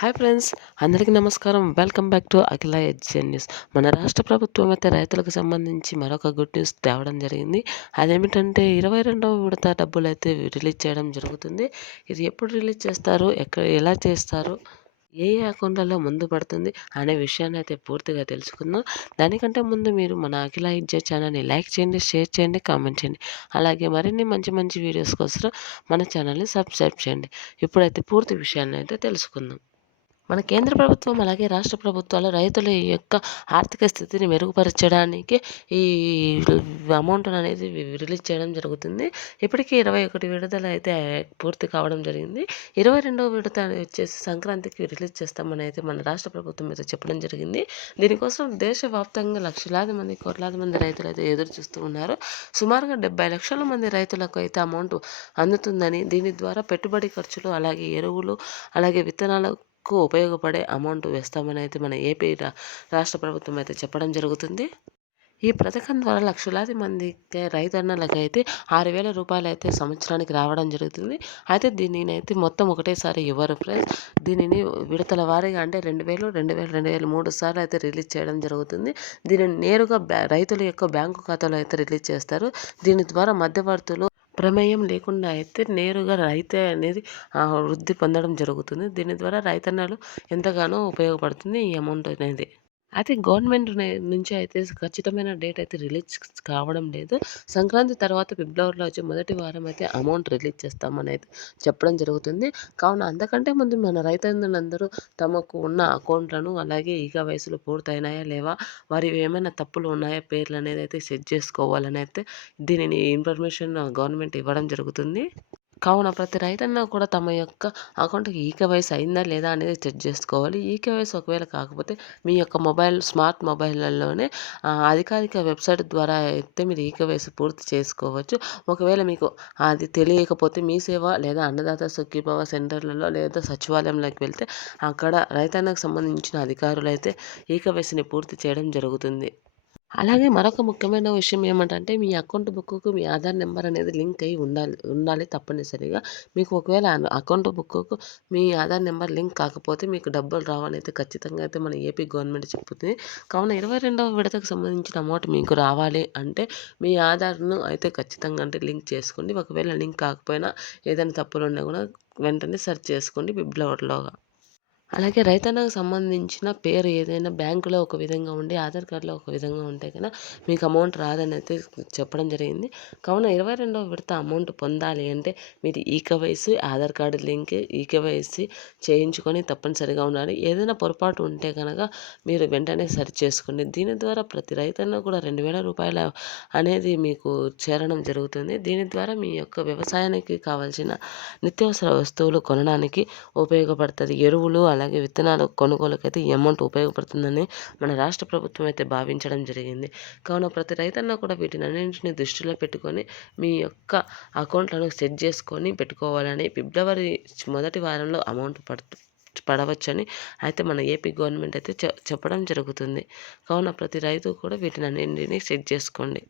Hi friends, అందరికీ నమస్కారం. Welcome back to Akhila education news. మన రాష్ట్ర ప్రభుత్వం అయితే రైతులకు సంబంధించి మరొక గుడ్ న్యూస్ తేవడం జరిగింది. అదేమిటంటే 22వ విడత డబ్బులైతే రిలీజ్ చేయడం జరుగుతుంది. ఇది ఎప్పుడు రిలీజ్ చేస్తారు, ఎలా చేస్తారు, ఏ అకౌంట్లలో ముందు పడుతుంది అనే విషయాన్ని అయితే పూర్తిగా తెలుసుకుందాం. దానికంటే ముందు మీరు మన అఖిల ఎడ్జే ఛానల్ని లైక్ చేయండి, షేర్ చేయండి, కామెంట్ చేయండి. అలాగే మరిన్ని మంచి మంచి వీడియోస్ కోసం మన ఛానల్ని సబ్స్క్రైబ్ చేయండి. ఇప్పుడైతే పూర్తి విషయాన్ని అయితే తెలుసుకుందాం. మన కేంద్ర ప్రభుత్వం అలాగే రాష్ట్ర ప్రభుత్వాలు రైతుల యొక్క ఆర్థిక స్థితిని మెరుగుపరచడానికి ఈ అమౌంట్ అనేది రిలీజ్ చేయడం జరుగుతుంది. ఇప్పటికీ 21 విడుదల అయితే పూర్తి కావడం జరిగింది. 22వ విడత వచ్చేసి సంక్రాంతికి రిలీజ్ చేస్తామని అయితే మన రాష్ట్ర ప్రభుత్వం అయితే చెప్పడం జరిగింది. దీనికోసం దేశవ్యాప్తంగా లక్షలాది మంది, కోట్లాది మంది రైతులు అయితే ఎదురు చూస్తూ ఉన్నారు. సుమారుగా 70 లక్షల మంది రైతులకు అయితే అమౌంట్ అందుతుందని, దీని ద్వారా పెట్టుబడి ఖర్చులు, అలాగే ఎరువులు, అలాగే విత్తనాలు ఉపయోగపడే అమౌంట్ వేస్తామని అయితే మన ఏపీ రాష్ట్ర ప్రభుత్వం అయితే చెప్పడం జరుగుతుంది. ఈ పథకం ద్వారా లక్షలాది మందికి రైతన్నలకైతే 6,000 రూపాయలు అయితే సంవత్సరానికి రావడం జరుగుతుంది. అయితే దీనిని అయితే మొత్తం ఒకటేసారి ఇవ్వరు ఫ్రెండ్స్. దీనిని విడతల వారీగా అంటే 2,000, 2,000, 2,000 3 సార్లు అయితే రిలీజ్ చేయడం జరుగుతుంది. దీనిని నేరుగా రైతుల యొక్క బ్యాంకు ఖాతాలో అయితే రిలీజ్ చేస్తారు. దీని ద్వారా మధ్యవర్తులు ప్రమేయం లేకుండా అయితే నేరుగా రైతే అనేది వృద్ధి పొందడం జరుగుతుంది. దీని ద్వారా రైతన్నలు ఎంతగానో ఉపయోగపడుతుంది ఈ అమౌంట్ అనేది. అయితే గవర్నమెంట్ నుంచి అయితే ఖచ్చితమైన డేట్ అయితే రిలీజ్ కావడం లేదు. సంక్రాంతి తర్వాత ఫిబ్రవరిలో వచ్చే మొదటి వారం అయితే అమౌంట్ రిలీజ్ చేస్తామని అయితే చెప్పడం జరుగుతుంది. కావున అంతకంటే ముందు మన రైతన్నులందరూ తమకు ఉన్న అకౌంట్లను, అలాగే ఈక వయసులు పూర్తయినాయా లేవా, వారి ఏమైనా తప్పులు ఉన్నాయా, పేర్లు అనేది అయితే సెట్ చేసుకోవాలని అయితే దీనిని ఇన్ఫర్మేషన్ గవర్నమెంట్ ఇవ్వడం జరుగుతుంది. కావున ప్రతి రైతన్న కూడా తమ యొక్క అకౌంట్‌కి ఈకేవైసీ అయిందా లేదా అనేది చెక్ చేసుకోవాలి. ఈకేవైసీ ఒకవేళ కాకపోతే మీ యొక్క స్మార్ట్ మొబైల్‌లలోనే అధికారిక వెబ్‌సైట్ ద్వారా అయితే మీరు ఈకేవైసీ పూర్తి చేసుకోవచ్చు. ఒకవేళ మీకు అది తెలియకపోతే మీ సేవ లేదా అన్నదాత సుఖీభవ సెంటర్‌లలో లేదా సచివాలయంలోకి వెళ్తే అక్కడ రైతన్నకు సంబంధించిన అధికారులైతే ఈకేవైసీని పూర్తి చేయడం జరుగుతుంది. అలాగే మరొక ముఖ్యమైన విషయం ఏమిటంటే మీ అకౌంట్ బుక్‌కు మీ ఆధార్ నెంబర్ అనేది లింక్ అయ్యి ఉండాలి తప్పనిసరిగా. మీకు ఒకవేళ అకౌంట్ బుక్‌కు మీ ఆధార్ నెంబర్ లింక్ కాకపోతే మీకు డబ్బులు రావని అయితే ఖచ్చితంగా అయితే మన ఏపీ గవర్నమెంట్ చెప్తుంది. కావున 22వ విడతకు సంబంధించిన అమౌంట్ మీకు రావాలి అంటే మీ ఆధార్‌ను అయితే ఖచ్చితంగా అంటే లింక్ చేసుకోండి. ఒకవేళ లింక్ కాకపోయినా ఏదైనా తప్పులున్నా కూడా వెంటనే సెర్చ్ చేసుకోండి ఫిబ్రవరిలోగా. అలాగే రైతన్నకు సంబంధించిన పేరు ఏదైనా బ్యాంకులో ఒక విధంగా ఉండి ఆధార్ కార్డులో ఒక విధంగా ఉంటే కనుక మీకు అమౌంట్ రాదని అయితే చెప్పడం జరిగింది. కావున 22వ విడత అమౌంట్ పొందాలి అంటే మీరు eKYC, Aadhaar card link, eKYC చేయించుకొని తప్పనిసరిగా ఉండాలి. ఏదైనా పొరపాటు ఉంటే కనుక మీరు వెంటనే సరి చేసుకోండి. దీని ద్వారా ప్రతి రైతన్న కూడా 2,000 రూపాయల అనేది మీకు చేరడం జరుగుతుంది. దీని ద్వారా మీ యొక్క వ్యవసాయానికి కావాల్సిన నిత్యావసర వస్తువులు కొనడానికి ఉపయోగపడుతుంది. ఎరువులు, అలాగే విత్తనాల కొనుగోలుకైతే ఈ అమౌంట్ ఉపయోగపడుతుందని మన రాష్ట్ర ప్రభుత్వం అయితే భావించడం జరిగింది. కావున ప్రతి రైతన్న కూడా వీటినన్నింటిని దృష్టిలో పెట్టుకొని మీ యొక్క అకౌంట్లను సెట్ చేసుకొని పెట్టుకోవాలని, ఫిబ్రవరి మొదటి వారంలో అమౌంట్ పడవచ్చని అయితే మన ఏపీ గవర్నమెంట్ అయితే చెప్పడం జరుగుతుంది. కావున ప్రతి రైతు కూడా వీటినన్నింటినీ సెట్ చేసుకోండి.